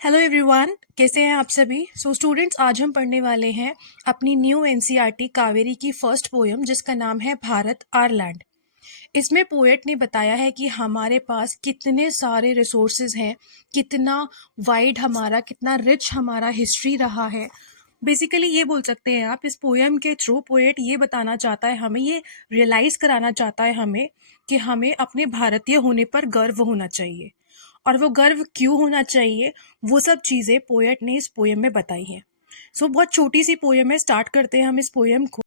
Hello everyone, कैसे हैं आप सभी। स्टूडेंट्स, आज हम पढ़ने वाले हैं अपनी न्यू एनसीईआरटी कावेरी की फर्स्ट पोयम जिसका नाम है भारत आर लैंड। इसमें पोएट ने बताया है कि हमारे पास कितने सारे रिसोर्सेज हैं, कितना वाइड हमारा, कितना रिच हमारा हिस्ट्री रहा है। बेसिकली ये बोल सकते हैं आप, इस पोएम के थ्रू पोएट ये बताना चाहता है, हमें ये रियलाइज़ कराना चाहता है हमें कि हमें अपने भारतीय होने पर गर्व होना चाहिए। और वो गर्व क्यों होना चाहिए, वो सब चीज़ें पोएट ने इस पोएम में बताई हैं। बहुत छोटी सी पोएम है, स्टार्ट करते हैं हम इस पोएम को।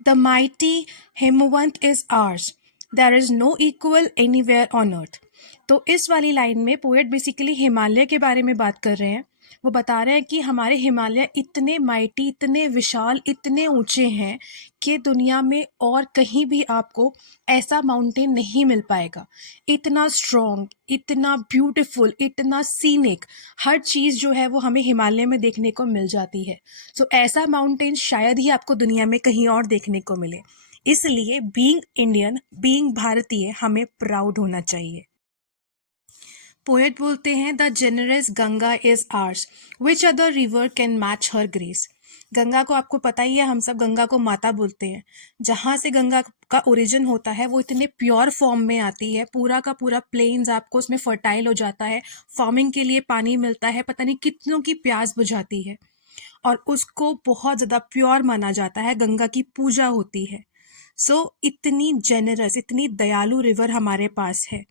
The mighty Himavant is ours, there is no equal anywhere on earth. तो इस वाली लाइन में पोएट बेसिकली हिमालय के बारे में बात कर रहे हैं। वो बता रहे हैं कि हमारे हिमालय इतने माइटी, इतने विशाल, इतने ऊंचे हैं कि दुनिया में और कहीं भी आपको ऐसा माउंटेन नहीं मिल पाएगा। इतना स्ट्रॉन्ग, इतना ब्यूटीफुल, इतना सीनिक, हर चीज़ जो है वो हमें हिमालय में देखने को मिल जाती है। ऐसा माउंटेन शायद ही आपको दुनिया में कहीं और देखने को मिले। इसलिए बीइंग इंडियन, बीइंग भारतीय, हमें प्राउड होना चाहिए। पोएट बोलते हैं, the generous Ganga is hours, which other river can match her grace. Ganga को आपको पता ही है, हम सब गंगा को माता बोलते हैं। जहाँ से गंगा का ओरिजिन होता है वो इतने प्योर फॉर्म में आती है, पूरा का पूरा प्लेन्स आपको उसमें फर्टाइल हो जाता है, फार्मिंग के लिए पानी मिलता है, पता नहीं कितनों की प्यास बुझाती है और उसको बहुत ज़्यादा प्योर माना जाता है, गंगा की पूजा होती है। इतनी जेनरस, इतनी दयालु रिवर हमारे पास है।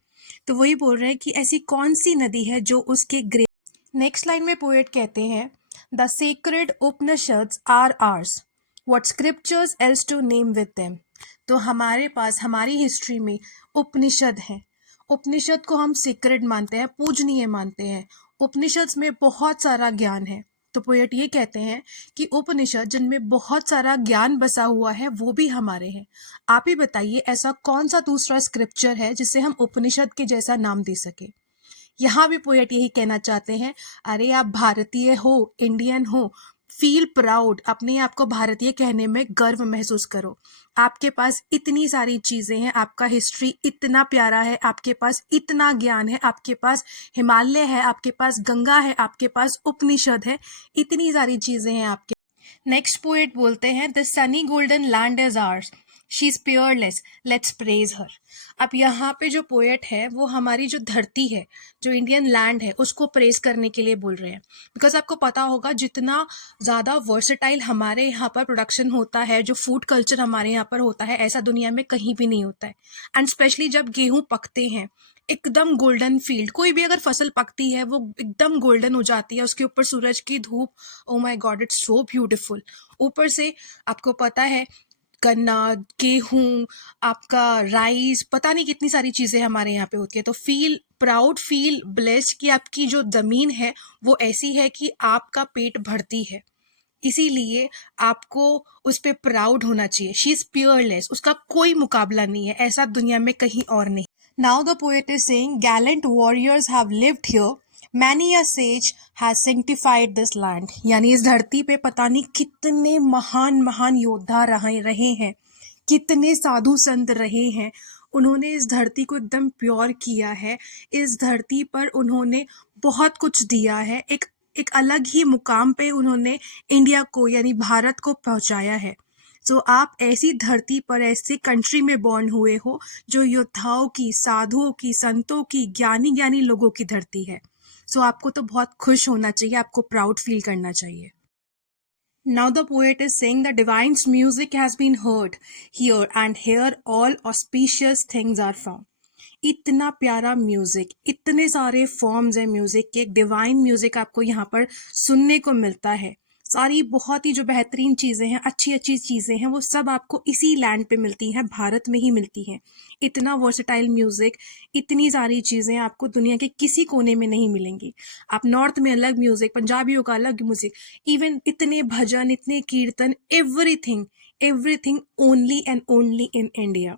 तो वही बोल रहे हैं कि ऐसी कौन सी नदी है जो उसके ग्रे। नेक्स्ट लाइन में पोएट कहते हैं, the sacred Upanishads are ours, what scriptures else to name with them. तो हमारे पास, हमारी हिस्ट्री में उपनिषद हैं। उपनिषद को हम सीक्रेट मानते हैं, पूजनीय मानते हैं। उपनिषद में बहुत सारा ज्ञान है। तो पोएट ये कहते हैं कि उपनिषद जिनमें बहुत सारा ज्ञान बसा हुआ है वो भी हमारे हैं। आप ही बताइए, ऐसा कौन सा दूसरा स्क्रिप्चर है जिसे हम उपनिषद के जैसा नाम दे सके। यहाँ भी पोएट यही कहना चाहते हैं, अरे आप भारतीय हो, इंडियन हो, फील प्राउड, अपने आप को भारतीय कहने में गर्व महसूस करो। आपके पास इतनी सारी चीज़ें हैं, आपका हिस्ट्री इतना प्यारा है, आपके पास इतना ज्ञान है, आपके पास हिमालय है, आपके पास गंगा है, आपके पास उपनिषद है, इतनी सारी चीज़ें हैं आपके। नेक्स्ट पोएट बोलते हैं, the sunny golden land is ours, she is peerless, let's praise her. अब यहाँ पे जो पोएट है वो हमारी जो धरती है, जो इंडियन लैंड है, उसको प्रेज करने के लिए बोल रहे हैं। बिकॉज आपको पता होगा जितना ज़्यादा वर्सेटाइल हमारे यहाँ पर प्रोडक्शन होता है, जो फूड कल्चर हमारे यहाँ पर होता है, ऐसा दुनिया में कहीं भी नहीं होता है। एंड स्पेशली जब गेहूँ पकते हैं, एकदम गोल्डन फील्ड, कोई भी अगर फसल पकती है वो एकदम गोल्डन हो जाती है, उसके ऊपर सूरज की धूप, oh my God, it's so beautiful. ऊपर से आपको पता है गन्ना, गेहूं, आपका राइस, पता नहीं कितनी सारी चीज़ें हमारे यहाँ पे होती है। तो फील प्राउड, फील ब्लेस्ड कि आपकी जो ज़मीन है वो ऐसी है कि आपका पेट भरती है, इसीलिए आपको उस पर प्राउड होना चाहिए। शी इज़ पियरलेस, उसका कोई मुकाबला नहीं है, ऐसा दुनिया में कहीं और नहीं। Now the poet is saying, Gallant warriors have lived here, many a says has sanctified this land. यानी इस धरती पे पता नहीं कितने महान महान योद्धा रहे हैं, कितने साधु संत रहे हैं। उन्होंने इस धरती को एकदम प्योर किया है, इस धरती पर उन्होंने बहुत कुछ दिया है, एक एक अलग ही मुकाम पे उन्होंने इंडिया को, यानी भारत को पहुंचाया है। आप ऐसी धरती पर, ऐसे कंट्री में बॉर्न हुए हो जो योद्धाओं की, साधुओं की, संतों की, ज्ञानी ज्ञानी लोगों की धरती है। आपको तो बहुत खुश होना चाहिए, आपको प्राउड फील करना चाहिए। Now the poet is saying, the divine's music has been heard here, and here all auspicious things are found. इतना प्यारा म्यूजिक, इतने सारे फॉर्म्स हैं म्यूजिक के, एक डिवाइन म्यूजिक आपको यहाँ पर सुनने को मिलता है। सारी बहुत ही जो बेहतरीन चीज़ें हैं, अच्छी अच्छी चीज़ें हैं, वो सब आपको इसी लैंड पे मिलती हैं, भारत में ही मिलती हैं। इतना वर्सेटाइल म्यूज़िक, इतनी सारी चीज़ें आपको दुनिया के किसी कोने में नहीं मिलेंगी। आप नॉर्थ में अलग म्यूज़िक, पंजाबियों का अलग म्यूज़िक, इवन इतने भजन, इतने कीर्तन, everything everything only and only in India.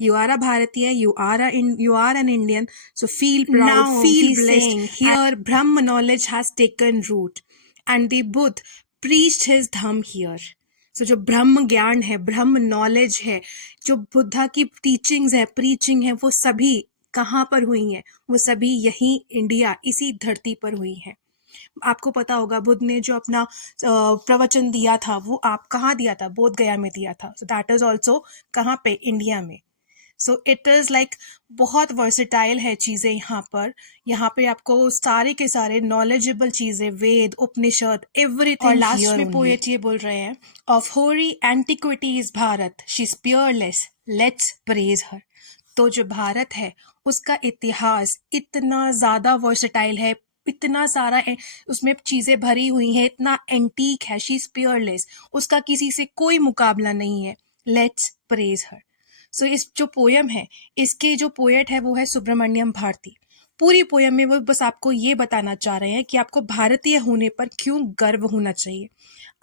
You are a Bharatiya, you are an Indian, so feel proud, now feel blessed. Saying, here Brahma knowledge has taken root and the Buddha preached his dham here. जो ब्रह्म ज्ञान है, ब्रह्म knowledge है, जो बुद्धा की teachings है, preaching है, वो सभी कहाँ पर हुई हैं? वो सभी यहीं इंडिया, इसी धरती पर हुई हैं। आपको पता होगा बुद्ध ने जो अपना प्रवचन दिया था वो आप कहाँ दिया था? बोध गया में दिया था। सो दैट इज ऑल्सो कहाँ पे? इंडिया में। सो इट इज़ लाइक बहुत वर्सेटाइल है चीज़ें यहाँ पे आपको सारे के सारे नॉलेजेबल चीज़ें, वेद, उपनिषद, एवरीथिंग। और लास्ट में पोएट ये बोल रहे हैं, of hoary antiquities Bharat she is peerless, let's praise her. तो जो भारत है उसका इतिहास इतना ज़्यादा वर्सेटाइल है, इतना सारा उसमें चीज़ें भरी हुई हैं, इतना एंटीक है, शी इज पियरलेस, उसका किसी से कोई मुकाबला नहीं है, लेट्स प्रेज हर। सो इस जो पोयम है, इसके जो पोएट है वो है सुब्रमण्यम भारती। पूरी पोयम में वो बस आपको ये बताना चाह रहे हैं कि आपको भारतीय होने पर क्यों गर्व होना चाहिए,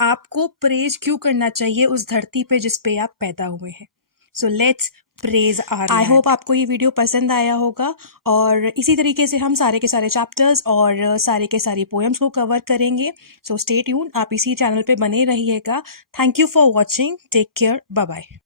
आपको प्रेज क्यों करना चाहिए उस धरती पे जिस पे आप पैदा हुए हैं। So let's praise our. I hope आपको ये वीडियो पसंद आया होगा, और इसी तरीके से हम सारे के सारे चैप्टर्स और सारे के सारी पोएम्स को कवर करेंगे। सो स्टे ट्यून, आप इसी चैनल पे बने रहिएगा। Thank you for watching, take care, bye bye.